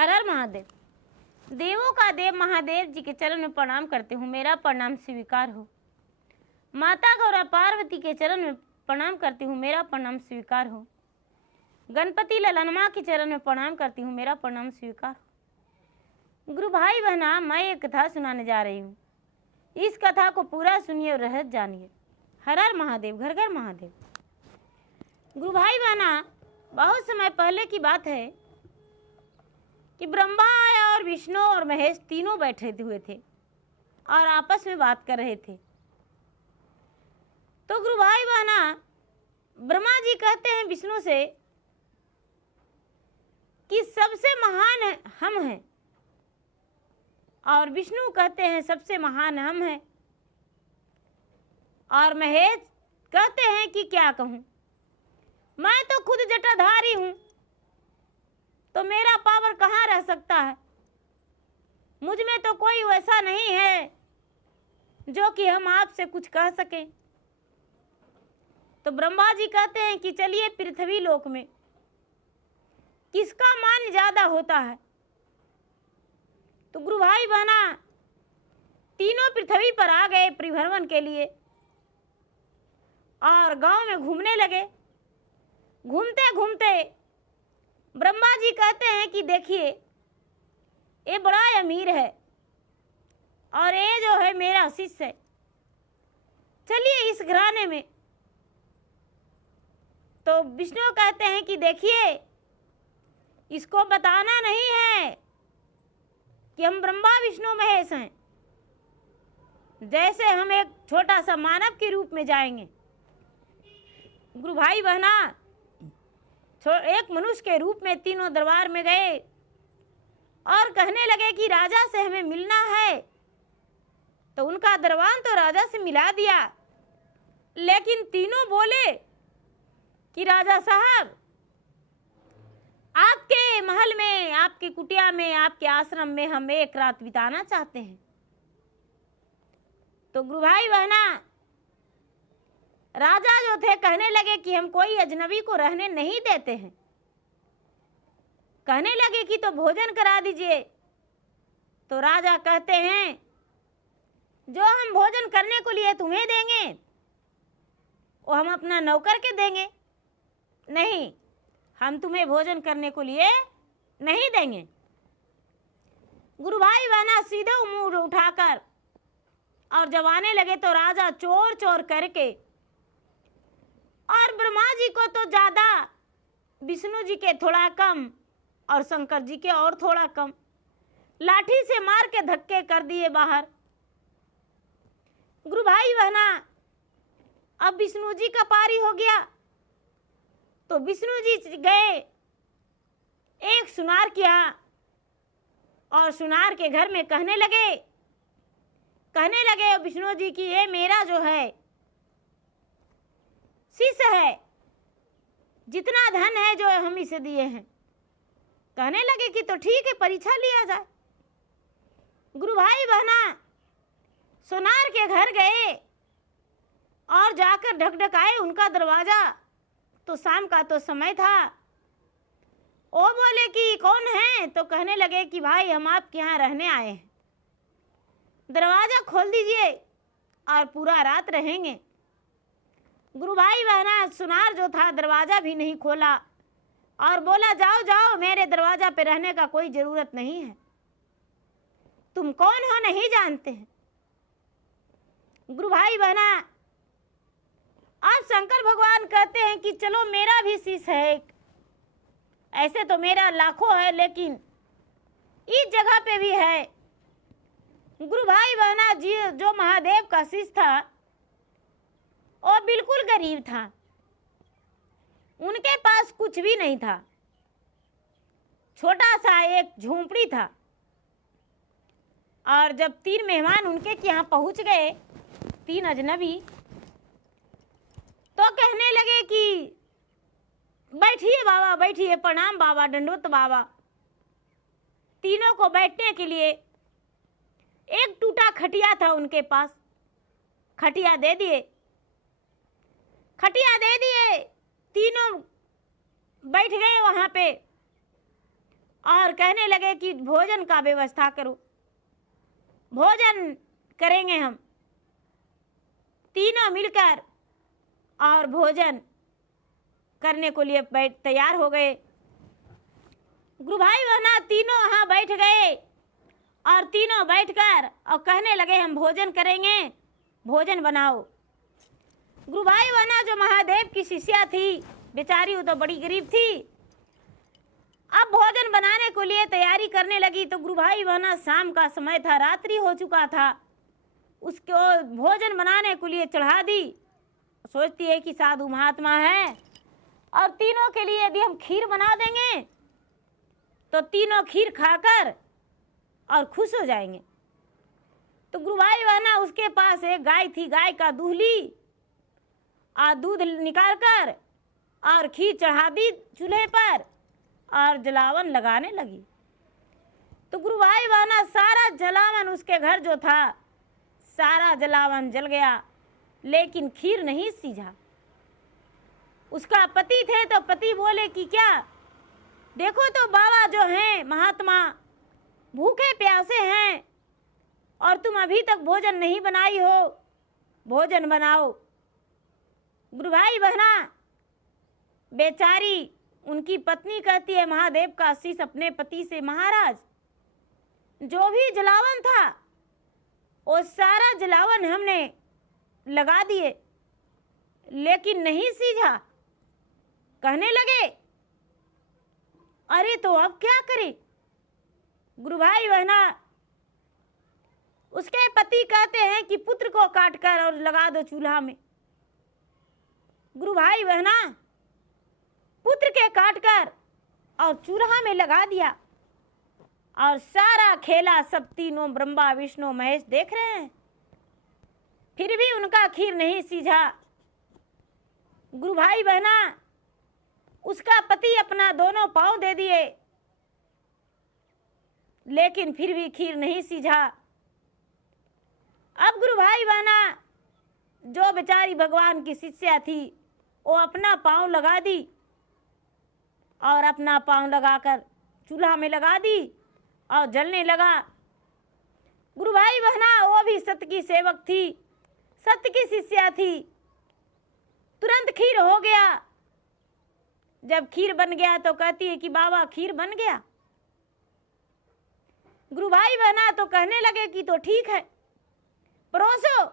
हर हर महादेव। देवों का देव महादेव जी के चरण में प्रणाम करती हूँ, मेरा प्रणाम स्वीकार हो। माता गौरा पार्वती के चरण में प्रणाम करती हूँ, मेरा प्रणाम स्वीकार हो। गणपति ललनमा के चरण में प्रणाम करती हूँ, मेरा प्रणाम स्वीकार हो। गुरु भाई बहना, मैं एक कथा सुनाने जा रही हूँ। इस कथा को पूरा सुनिए और रहस्य जानिए। हर हर महादेव, घर घर महादेव। गुरु भाई बहना, बहुत समय पहले की बात है कि ब्रह्मा और विष्णु और महेश तीनों बैठे हुए थे और आपस में बात कर रहे थे। तो गुरु भाई बहना, ब्रह्मा जी कहते हैं विष्णु से कि सबसे महान हम हैं, और विष्णु कहते हैं सबसे महान हम हैं, और महेश कहते हैं कि क्या कहूँ, मैं तो खुद जटाधारी हूँ, तो मेरा पावर कहाँ रह सकता है। मुझ में तो कोई वैसा नहीं है जो कि हम आपसे कुछ कह सकें। तो ब्रह्मा जी कहते हैं कि चलिए पृथ्वी लोक में किसका मान ज्यादा होता है। तो गुरु भाई बहना तीनों पृथ्वी पर आ गए परिभ्रमण के लिए और गांव में घूमने लगे। घूमते घूमते ब्रह्मा जी कहते हैं कि देखिए, ये बड़ा अमीर है और ये जो है मेरा शिष्य है, चलिए इस घराने में। तो विष्णु कहते हैं कि देखिए, इसको बताना नहीं है कि हम ब्रह्मा विष्णु महेश हैं। जैसे हम एक छोटा सा मानव के रूप में जाएंगे। गुरु भाई बहना, एक मनुष्य के रूप में तीनों दरबार में गए और कहने लगे कि राजा से हमें मिलना है। तो उनका दरबान तो राजा से मिला दिया, लेकिन तीनों बोले कि राजा साहब, आपके महल में, आपकी कुटिया में, आपके आश्रम में हम एक रात बिताना चाहते हैं। तो गुरु भाई बहना, राजा जो थे कहने लगे कि हम कोई अजनबी को रहने नहीं देते हैं। कहने लगे कि तो भोजन करा दीजिए। तो राजा कहते हैं, जो हम भोजन करने को लिए तुम्हें देंगे वो हम अपना नौकर के देंगे, नहीं, हम तुम्हें भोजन करने को लिए नहीं देंगे। गुरु भाई बहना सीधे मुंह उठाकर और जब आने लगे तो राजा चोर चोर करके, और ब्रह्मा जी को तो ज्यादा, विष्णु जी के थोड़ा कम और शंकर जी के और थोड़ा कम, लाठी से मार के धक्के कर दिए बाहर। गुरु भाई बहना, अब विष्णु जी का पारी हो गया। तो विष्णु जी गए, एक सुनार किया और सुनार के घर में कहने लगे विष्णु जी की ये मेरा जो है शिष्य है, जितना धन है जो हम इसे दिए हैं। कहने लगे कि तो ठीक है, परीक्षा लिया जाए। गुरु भाई बहना सोनार के घर गए और जाकर ढकढकाए उनका दरवाजा। तो शाम का तो समय था। वो बोले कि कौन है। तो कहने लगे कि भाई हम आपके यहाँ रहने आए हैं, दरवाजा खोल दीजिए और पूरा रात रहेंगे। गुरु भाई बहना सुनार जो था दरवाजा भी नहीं खोला और बोला, जाओ जाओ, मेरे दरवाजा पे रहने का कोई जरूरत नहीं है, तुम कौन हो नहीं जानते हैं। गुरु भाई बहना, आप शंकर भगवान कहते हैं कि चलो मेरा भी शिष्य है एक, ऐसे तो मेरा लाखों है लेकिन इस जगह पे भी है। गुरु भाई बहना जी, जो महादेव का शिष्य था वो बिल्कुल गरीब था, उनके पास कुछ भी नहीं था, छोटा सा एक झोंपड़ी था। और जब 3 मेहमान उनके यहाँ पहुंच गए, 3 अजनबी, तो कहने लगे कि बैठिए बाबा, बैठिए, प्रणाम बाबा, दंडवत बाबा। तीनों को बैठने के लिए एक टूटा खटिया था उनके पास, खटिया दे दिए। तीनों बैठ गए वहां पे और कहने लगे कि भोजन का व्यवस्था करो, भोजन करेंगे हम। तीनों मिलकर और भोजन करने को लिए तैयार हो गए। गुरु भाई बहना तीनों वहाँ बैठ गए और तीनों बैठकर और कहने लगे हम भोजन करेंगे, भोजन बनाओ। गुरु भाई बहना जो महादेव की शिष्या थी बेचारी, वो तो बड़ी गरीब थी। अब भोजन बनाने को लिए तैयारी करने लगी तो गुरु भाई बहना शाम का समय था, रात्रि हो चुका था, उसको भोजन बनाने को लिए चढ़ा दी। सोचती है कि साधु महात्मा है और तीनों के लिए यदि हम खीर बना देंगे तो तीनों खीर खाकर और खुश हो जाएंगे। तो गुरु भाई बहना उसके पास एक गाय थी, गाय का दूध ली और दूध निकाल कर और खीर चढ़ा दी चूल्हे पर और जलावन लगाने लगी। तो गुरु भाई बहना सारा जलावन उसके घर जो था सारा जलावन जल गया, लेकिन खीर नहीं सीझा। उसका पति थे तो पति बोले कि क्या देखो तो बाबा जो हैं महात्मा भूखे प्यासे हैं और तुम अभी तक भोजन नहीं बनाई हो, भोजन बनाओ। गुरु भाई बहना बेचारी उनकी पत्नी कहती है महादेव का आशीष अपने पति से, महाराज जो भी जलावन था वो सारा जलावन हमने लगा दिए लेकिन नहीं सीझा। कहने लगे अरे तो अब क्या करें। गुरु भाई बहना उसके पति कहते हैं कि पुत्र को काटकर और लगा दो चूल्हा में। गुरु भाई बहना पुत्र के काटकर और चूल्हा में लगा दिया और सारा खेला सब तीनों ब्रह्मा विष्णु महेश देख रहे हैं, फिर भी उनका खीर नहीं सीझा। गुरु भाई बहना उसका पति अपना दोनों पांव दे दिए लेकिन फिर भी खीर नहीं सीझा। अब गुरु भाई बहना जो बेचारी भगवान की शिष्या थी वो अपना पांव लगा दी और अपना पांव लगाकर चूल्हा में लगा दी और जलने लगा। गुरु भाई बहना वो भी सत्य की सेवक थी, सत्य की शिष्या थी। तुरंत खीर हो गया। जब खीर बन गया तो कहती है कि बाबा खीर बन गया। गुरु भाई बहना तो कहने लगे कि तो ठीक है परोसो।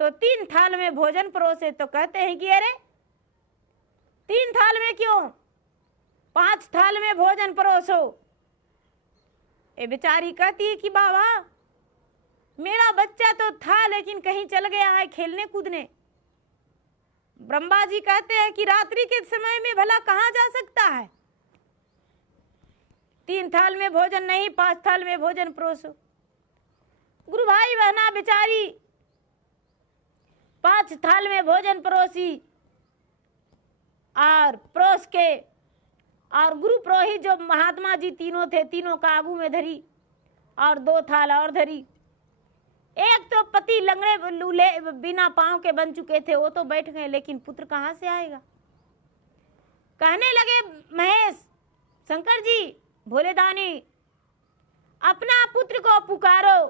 तो 3 थाल में भोजन परोसे तो कहते हैं कि अरे 3 थाल में क्यों, 5 थाल में भोजन परोसो। ये बेचारी कहती है कि बाबा मेरा बच्चा तो था लेकिन कहीं चल गया है खेलने कूदने। ब्रह्मा जी कहते हैं कि रात्रि के समय में भला कहाँ जा सकता है। 3 थाल में भोजन नहीं 5 थाल में भोजन परोसो। गुरु भाई बहना बेचारी 5 थाल में भोजन परोसी और परोस के और गुरु पुरोहित जो महात्मा जी तीनों थे तीनों का आगू में धरी और 2 थाल और धरी। एक तो पति लंगड़े लूले बिना पांव के बन चुके थे वो तो बैठ गए, लेकिन पुत्र कहाँ से आएगा। कहने लगे महेश शंकर जी भोलेदानी अपना पुत्र को पुकारो।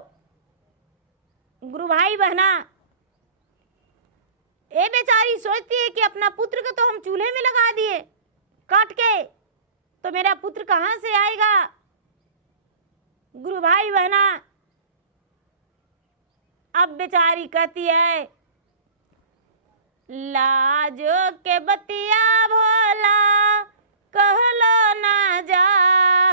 गुरु भाई बहना ये बेचारी सोचती है कि अपना पुत्र को तो हम चूल्हे में लगा दिए काट के, तो मेरा पुत्र कहाँ से आएगा। गुरु भाई बहना अब बेचारी कहती है लाजो के बतिया भोला कहलो ना जा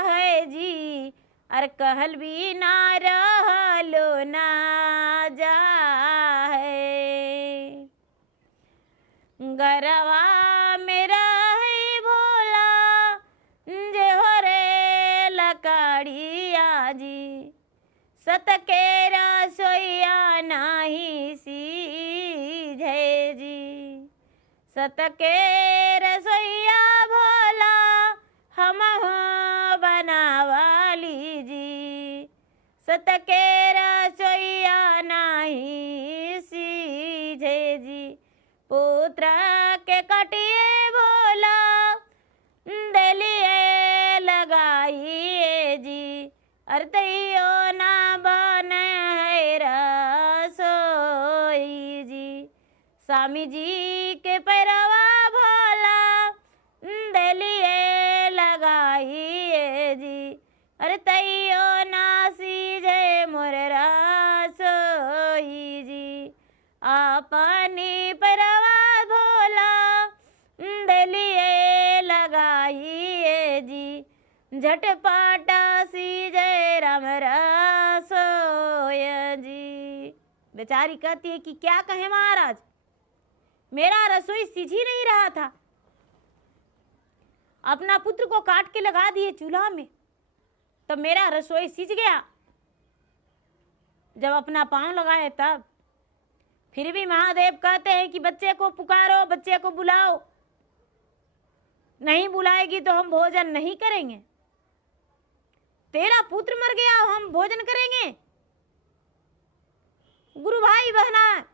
है जी, अरे कहल भी ना रहलो ना जा है। गरवा मेरा है भोला जे हो रे लकड़िया जी, सत के रसोईया नाही सीझे जी, सत के रसोईया भोला हम हो बनावाली जी, सत के रसोईया नाही सीझे जी। पुत्र के कटिए भोला दलिए लगाई अरे तैयो ना बने है रसोई जी, स्वामी जी के पैरवा भोला दलिए लगाइए जी। अरे तैयो ना सीजे मोर रसोई जी, अपनी पैरवा भोला दलिए लगाइए जी। झटपट सीजे राम रसोय जी। बेचारी कहती है कि क्या कहें महाराज, मेरा रसोई सिझ ही नहीं रहा था, अपना पुत्र को काट के लगा दिए चूल्हा में, तब मेरा रसोई सिझ गया। जब अपना पांव लगाए तब फिर भी महादेव कहते हैं कि बच्चे को पुकारो, बच्चे को बुलाओ, नहीं बुलाएगी तो हम भोजन नहीं करेंगे। तेरा पुत्र मर गया, हम भोजन करेंगे। गुरु भाई बहना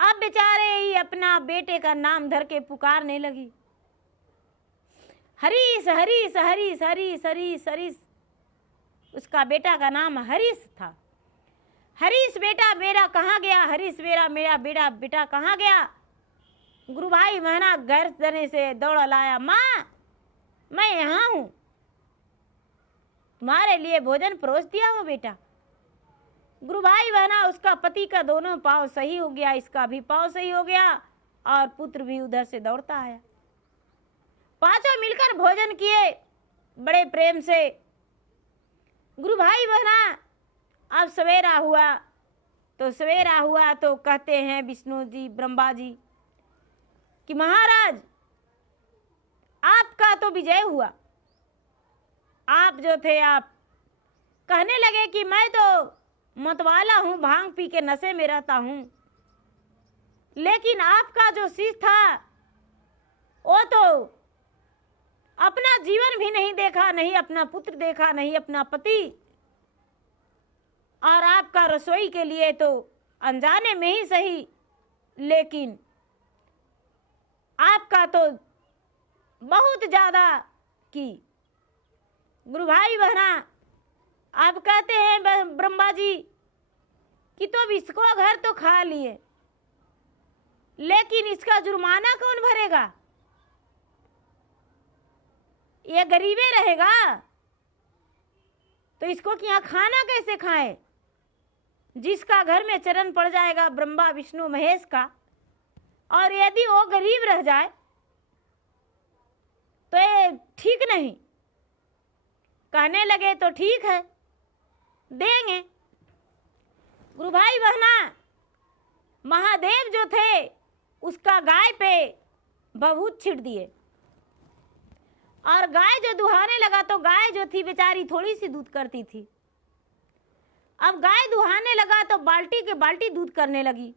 अब बेचारे ही अपना बेटे का नाम धर के पुकारने लगी, हरीश हरीश हरीश हरीश हरीश हरीश। उसका बेटा का नाम हरीश था। हरीश बेटा मेरा कहाँ गया, हरीश मेरा बेटा कहाँ गया। गुरु भाई बहना घर देने से दौड़ा लाया, माँ मैं यहाँ हूँ, तुम्हारे लिए भोजन परोस दिया हूँ बेटा। गुरु भाई बहना उसका पति का दोनों पाँव सही हो गया, इसका भी पाँव सही हो गया और पुत्र भी उधर से दौड़ता आया। पांचों मिलकर भोजन किए बड़े प्रेम से। गुरु भाई बहना अब सवेरा हुआ तो कहते हैं विष्णु जी ब्रह्मा जी कि महाराज आपका तो विजय हुआ। आप जो थे आप कहने लगे कि मैं तो मतवाला हूँ, भांग पी के नशे में रहता हूँ, लेकिन आपका जो शीश था वो तो अपना जीवन भी नहीं देखा, नहीं अपना पुत्र देखा, नहीं अपना पति, और आपका रसोई के लिए तो अनजाने में ही सही, लेकिन आपका तो बहुत ज्यादा की। गुरु भाई बहना आप कहते हैं ब्रह्मा जी कि तो इसको घर तो खा लिए, लेकिन इसका जुर्माना कौन भरेगा, ये गरीबे रहेगा तो इसको क्या खाना कैसे खाए। जिसका घर में चरण पड़ जाएगा ब्रह्मा विष्णु महेश का, और यदि वो गरीब रह जाए तो ये ठीक नहीं। कहने लगे तो ठीक है देंगे। गुरु भाई बहना महादेव जो थे उसका गाय पे भभूत छिट दिए, और गाय जो दुहाने लगा तो गाय जो थी बेचारी थोड़ी सी दूध करती थी, अब गाय दुहाने लगा तो बाल्टी के बाल्टी दूध करने लगी।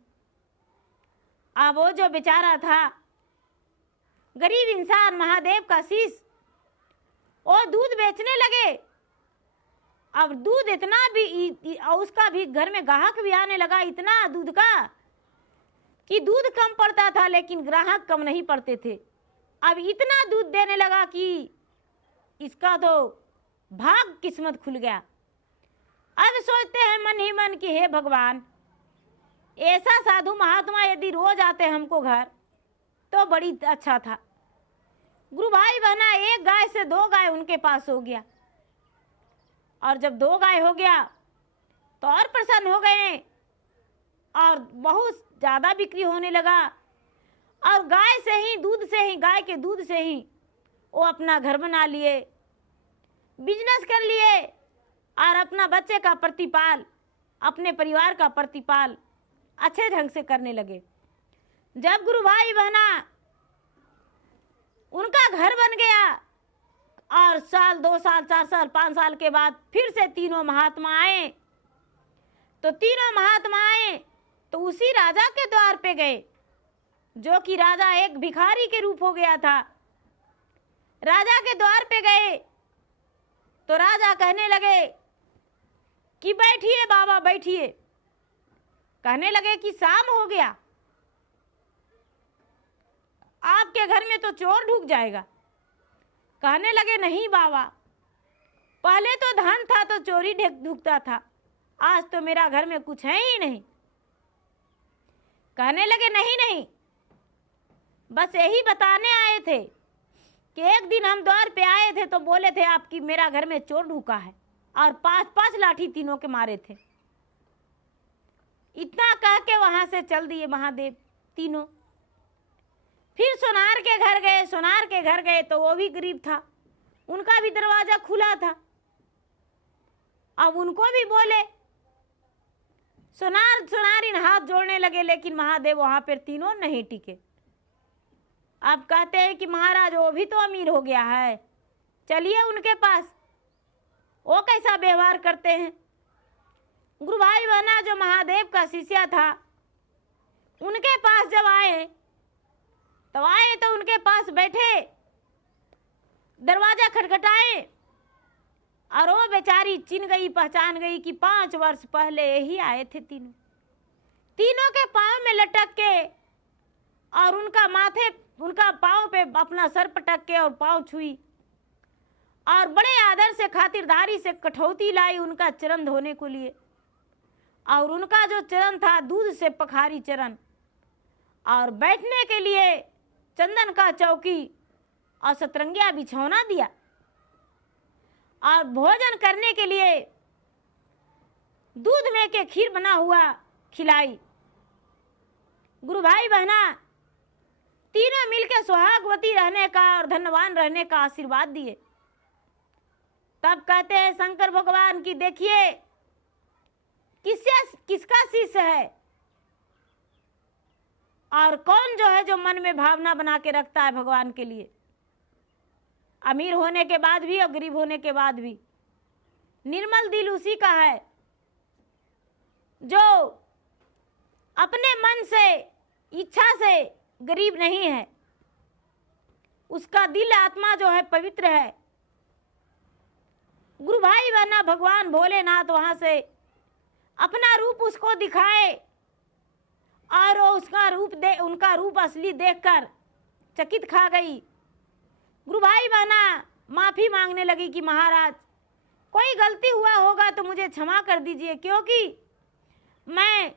अब वो जो बेचारा था गरीब इंसान महादेव का शीश, वो दूध बेचने लगे। अब दूध इतना भी उसका भी घर में ग्राहक भी आने लगा, इतना दूध का कि दूध कम पड़ता था लेकिन ग्राहक कम नहीं पड़ते थे। अब इतना दूध देने लगा कि इसका तो भाग किस्मत खुल गया। अब सोचते हैं मन ही मन कि हे भगवान, ऐसा साधु महात्मा यदि रोज आते हमको घर तो बड़ी अच्छा था। गुरु भाई बहना एक गाय से 2 गाय उनके पास हो गया, और जब 2 गाय हो गया तो और प्रसन्न हो गए और बहुत ज़्यादा बिक्री होने लगा, और गाय से ही दूध से ही गाय के दूध से ही वो अपना घर बना लिए, बिजनेस कर लिए, और अपना बच्चे का प्रतिपाल, अपने परिवार का प्रतिपाल अच्छे ढंग से करने लगे। जब गुरु भाई बहना उनका घर बन गया और साल 2 साल 4 साल 5 साल के बाद फिर से तीनों महात्मा आए, तो तीनों महात्मा आए तो उसी राजा के द्वार पे गए, जो कि राजा एक भिखारी के रूप हो गया था। राजा के द्वार पे गए तो राजा कहने लगे कि बैठिए बाबा बैठिए। कहने लगे कि शाम हो गया, आपके घर में तो चोर ढुक जाएगा। कहने लगे नहीं बाबा, पहले तो धन था तो चोरी ढुकता था, आज तो मेरा घर में कुछ है ही नहीं। कहने लगे नहीं नहीं, बस यही बताने आए थे कि एक दिन हम द्वार पे आए थे तो बोले थे आपकी मेरा घर में चोर ढुका है, और 5-5 लाठी तीनों के मारे थे। इतना कह के वहां से चल दिए महादेव तीनों। फिर सोनार के घर गए। सोनार के घर गए तो वो भी गरीब था, उनका भी दरवाजा खुला था। अब उनको भी बोले, सोनारिन हाथ जोड़ने लगे, लेकिन महादेव वहां पर तीनों नहीं टिके। अब कहते हैं कि महाराज वो भी तो अमीर हो गया है, चलिए उनके पास, वो कैसा व्यवहार करते हैं। गुरु भाई बहना जो महादेव का शिष्य था, उनके पास जब आए तो उनके पास बैठे, दरवाजा खटखटाए, और वो बेचारी चिन्ह गई, पहचान गई कि 5 वर्ष पहले यही आए थे तीनों। तीनों के पांव में लटक के और उनका पांव पे अपना सर पटक के और पांव छुई, और बड़े आदर से खातिरदारी से कठौती लाई उनका चरण धोने को लिए। और उनका जो चरण था दूध से पखारी चरण, और बैठने के लिए चंदन का चौकी और सतरंगिया बिछौना दिया, और भोजन करने के लिए दूध में के खीर बना हुआ खिलाई। गुरु भाई बहना तीनों मिलकर सुहागवती रहने का और धनवान रहने का आशीर्वाद दिए। तब कहते हैं शंकर भगवान की देखिए किसका शिष्य है, और कौन जो है जो मन में भावना बना के रखता है भगवान के लिए, अमीर होने के बाद भी और गरीब होने के बाद भी। निर्मल दिल उसी का है जो अपने मन से इच्छा से गरीब नहीं है, उसका दिल आत्मा जो है पवित्र है। गुरु भाई बहना भगवान भोलेनाथ वहां से अपना रूप उसको दिखाए, और उनका रूप असली देखकर चकित खा गई। गुरु भाई बहना माफी मांगने लगी कि महाराज कोई गलती हुआ होगा तो मुझे क्षमा कर दीजिए, क्योंकि मैं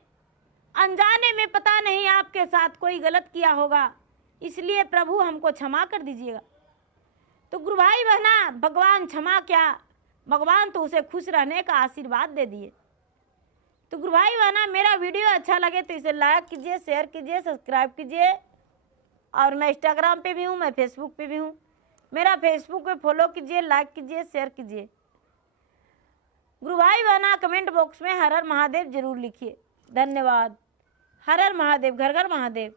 अनजाने में पता नहीं आपके साथ कोई गलत किया होगा, इसलिए प्रभु हमको क्षमा कर दीजिएगा। तो गुरु भाई बहना भगवान क्षमा क्या, भगवान तो उसे खुश रहने का आशीर्वाद दे दिए। तो गुरु भाई बहना मेरा वीडियो अच्छा लगे तो इसे लाइक कीजिए, शेयर कीजिए, सब्सक्राइब कीजिए। और मैं इंस्टाग्राम पे भी हूँ, मैं फेसबुक पे भी हूँ, मेरा फेसबुक पे फॉलो कीजिए, लाइक कीजिए, शेयर कीजिए। गुरु भाई बहना कमेंट बॉक्स में हर हर महादेव जरूर लिखिए। धन्यवाद। हर हर महादेव, घर घर महादेव।